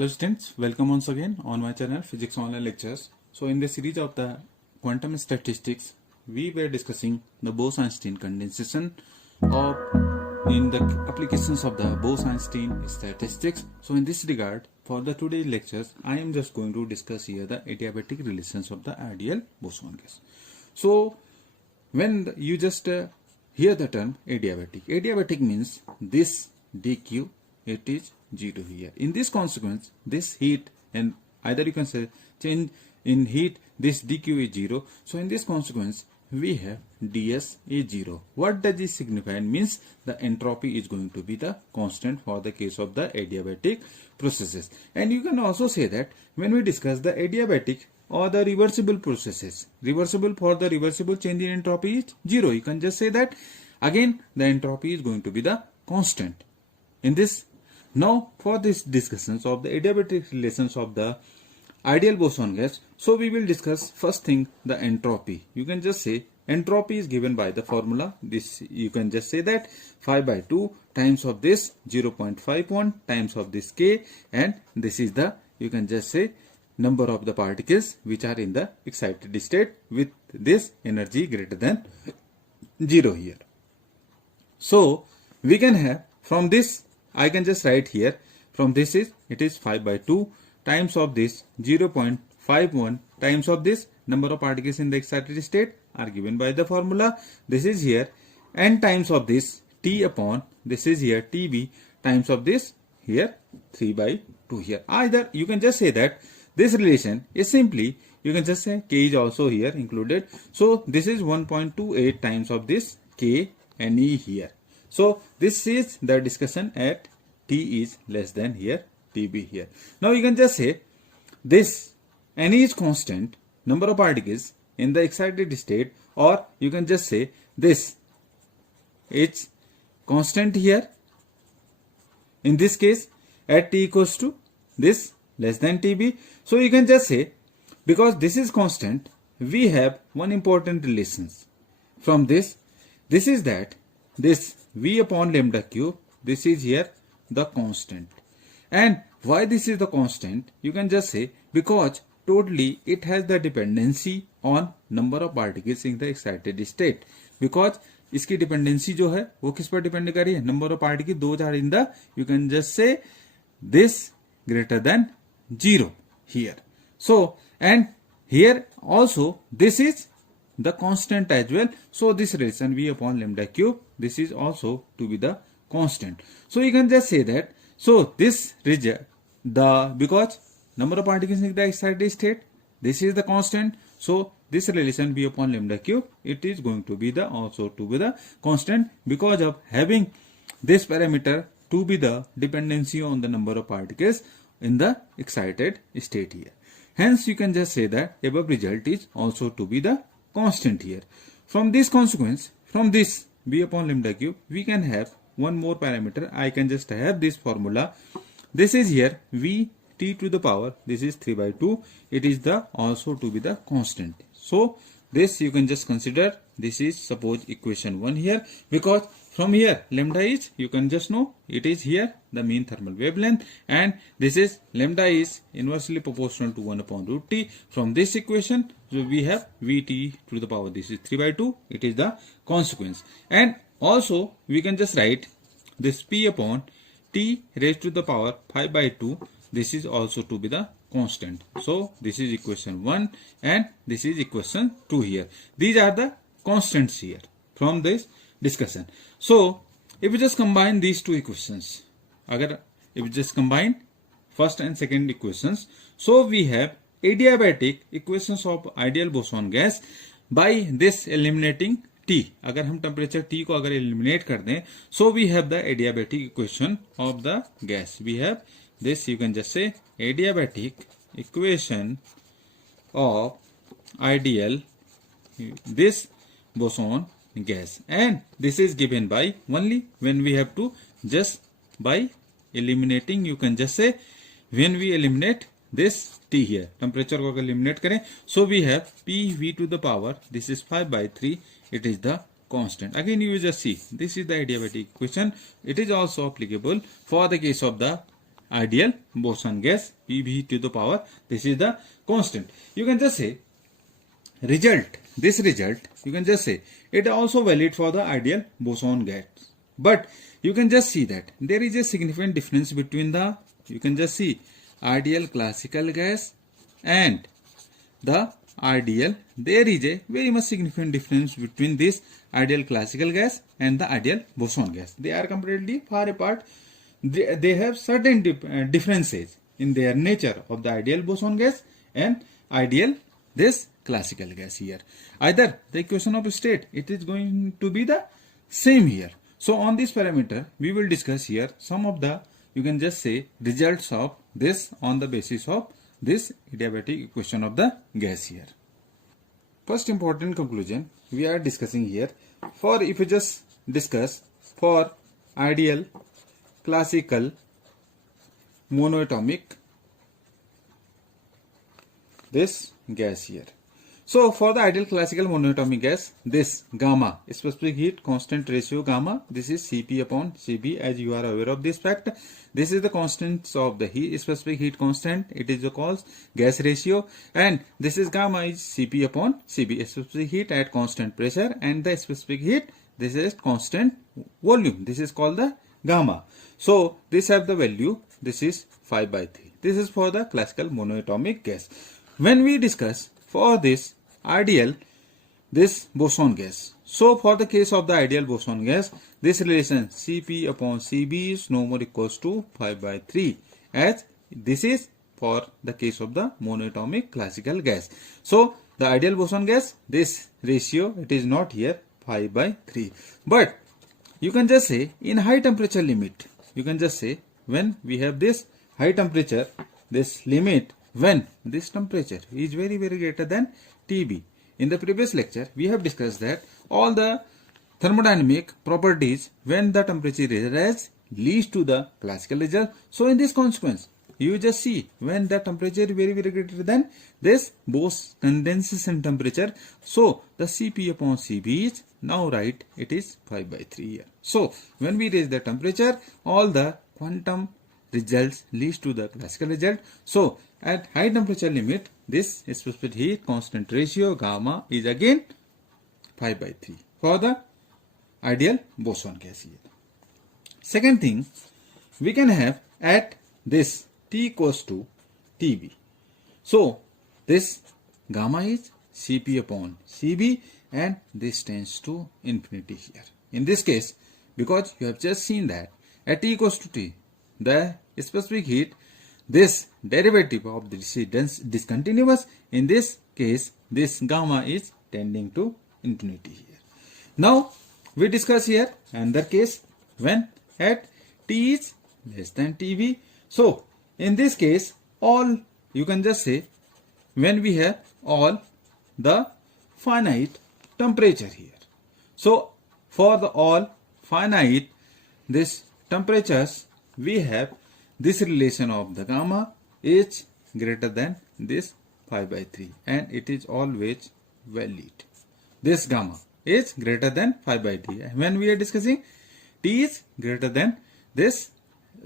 Hello students, welcome once again on my channel Physics Online Lectures. So in the series of the quantum statistics, we were discussing the Bose Einstein condensation of in the applications of the Bose Einstein statistics. So in this regard, for the today's lectures, I am just going to discuss here the adiabatic relations of the ideal boson gas. So when you just hear the term adiabatic means this dq, it is 0 here. In this consequence, this heat, and either you can say change in heat, this dq is 0. So in this consequence, we have ds is 0. What does this signify? Means the entropy is going to be the constant for the case of the adiabatic processes. And you can also say that when we discuss the adiabatic or the reversible processes, reversible, for the reversible change in entropy is 0. You can just say that again the entropy is going to be the constant. In this, now for this discussions of the adiabatic relations of the ideal boson gas, so we will discuss first thing the entropy. You can just say entropy is given by the formula. This you can just say that 5 by 2 times of this 0.51 times of this k, and this is the, you can just say, number of the particles which are in the excited state with this energy greater than 0 here. So we can have from this, I can just write here, from this is, it is 5 by 2 times of this 0.51 times of this number of particles in the excited state are given by the formula. This is here n times of this T upon, this is here TB times of this here 3 by 2 here. Either you can just say that this relation is simply, you can just say k is also here included. So this is 1.28 times of this k and E here. So this is the discussion at T is less than here TB here. Now you can just say this N is constant, number of particles in the excited state, or you can just say this it's constant here. In this case at T equals to this less than TB. So you can just say, because this is constant, we have one important relations from this. This is that this V upon lambda cube, this is here the constant. And why this is the constant? You can just say because totally it has the dependency on number of particles in the excited state. Because इसकी dependency जो है वो किस पर depend कर रही है? Number of particles those are in the, you can just say this greater than 0 here. So and here also this is the constant as well. So this relation V upon lambda cube, this is also to be the constant. So you can just say that, so this region, the, because number of particles in the excited state, this is the constant. So this relation V upon lambda cube, it is going to be the also to be the constant because of having this parameter to be the dependency on the number of particles in the excited state here. Hence you can just say that above result is also to be the constant here. From this consequence, from this V upon lambda cube, we can have one more parameter. I can just have this formula. This is here V T to the power, this is 3 by 2. It is the also to be the constant. So this you can just consider, this is suppose equation 1 here, because from here lambda is, you can just know it is here the mean thermal wavelength, and this is lambda is inversely proportional to 1 upon root T. From this equation, so we have Vt to the power, this is 3 by 2, it is the consequence. And also we can just write this P upon T raised to the power 5 by 2, this is also to be the constant. So this is equation 1 and this is equation 2 here. These are the constants here from this discussion. So if we just combine these two equations, if we just combine first and second equations, so we have adiabatic equations of ideal boson gas by this eliminating T. अगर हम temperature T को अगर eliminate कर दें, so we have the adiabatic equation of the gas. We have this, you can just say adiabatic equation of ideal this boson gas, and this is given by only when we have to just by eliminating, you can just say when we eliminate this T here, temperature को अगर eliminate करें, so we have PV to the power, this is 5 by 3, it is the constant. Again you just see, this is the adiabatic equation. It is also applicable for the case of the ideal boson gas, PV to the power. This is the constant. You can just say result. This result, you can just say it also valid for the ideal boson gas. But you can just see that there is a significant difference between the, you can just see, ideal classical gas and the ideal. There is a very much significant difference between this ideal classical gas and the ideal boson gas. They are completely far apart. They have certain differences in their nature of the ideal boson gas and ideal this classical gas here. Either the equation of state, it is going to be the same here. So on this parameter, we will discuss here some of the, you can just say, results of this on the basis of this adiabatic equation of the gas here. First important conclusion we are discussing here. For if you just discuss for ideal classical monoatomic this gas here. So for the ideal classical monoatomic gas, this gamma, specific heat constant ratio gamma, this is Cp upon Cv, as you are aware of this fact. This is the constants of the heat, specific heat constant. It is called gas ratio, and this is gamma is Cp upon Cv, specific heat at constant pressure, and the specific heat, this is constant volume. This is called the gamma. So this have the value, this is 5/3. This is for the classical monoatomic gas. When we discuss for this ideal this boson gas, so for the case of the ideal boson gas, this relation Cp upon Cv is no more equals to 5/3, as this is for the case of the monoatomic classical gas. So the ideal boson gas, this ratio, it is not here 5/3. But you can just say in high temperature limit, you can just say when we have this high temperature, this limit, when this temperature is very greater than Tb. In the previous lecture, we have discussed that all the thermodynamic properties when the temperature rises leads to the classical result. So in this consequence, you just see when the temperature is very greater than this Bose condensation temperature, so the Cp upon Cv is now right, it is 5/3 here. So when we raise the temperature, all the quantum results leads to the classical result. So at high temperature limit, this specific heat constant ratio gamma is again 5/3 for the ideal boson gas here. Second thing, we can have at this T equals to Tb. So this gamma is Cp upon Cv, and this tends to infinity here. In this case, because you have just seen that at T equals to T, the specific heat, this derivative of this is discontinuous. In this case, this gamma is tending to infinity here. Now we discuss here another case when at T is less than Tv. So in this case, all, you can just say when we have all the finite temperature here. So for the all finite this temperatures, we have this relation of the gamma is greater than this 5/3, and it is always valid. This gamma is greater than 5/3. When we are discussing T is greater than this,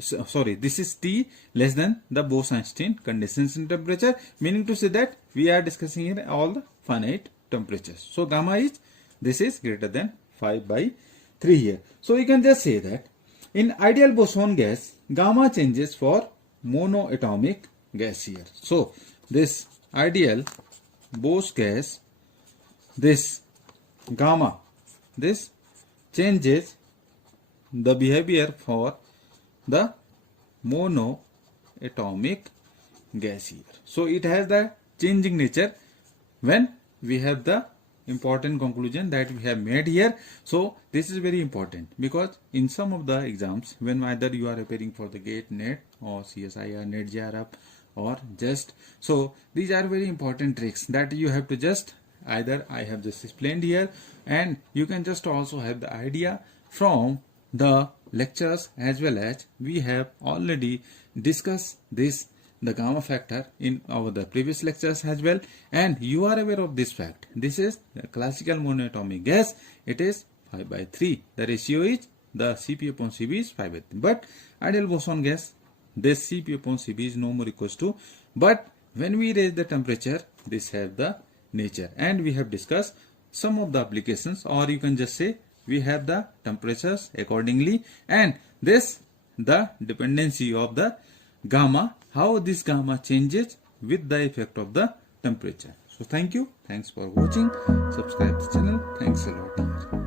sorry, this is T less than the Bose Einstein condensation temperature, meaning to say that we are discussing here all the finite temperatures. So gamma is, this is greater than 5/3 here. So you can just say that in ideal boson gas, gamma changes for monoatomic gas here. So this ideal Bose gas, this gamma, this changes the behavior for the monoatomic gas here. So it has the changing nature when we have the important conclusion that we have made here. So this is very important, because in some of the exams, when either you are preparing for the GATE, NET or CSI or NET JRF or just, so these are very important tricks that you have to just, either I have just explained here, and you can just also have the idea from the lectures, as well as we have already discussed this, the gamma factor, in our the previous lectures as well, and you are aware of this fact. This is the classical monoatomic gas, it is 5/3. The ratio is the Cp upon Cv is 5/3. But ideal boson gas, this Cp upon Cv is no more equals to, but when we raise the temperature, this have the nature, and we have discussed some of the applications, or you can just say we have the temperatures accordingly, and this the dependency of the gamma, how this gamma changes with the effect of the temperature. So thank you, thanks for watching, subscribe the channel, thanks a lot.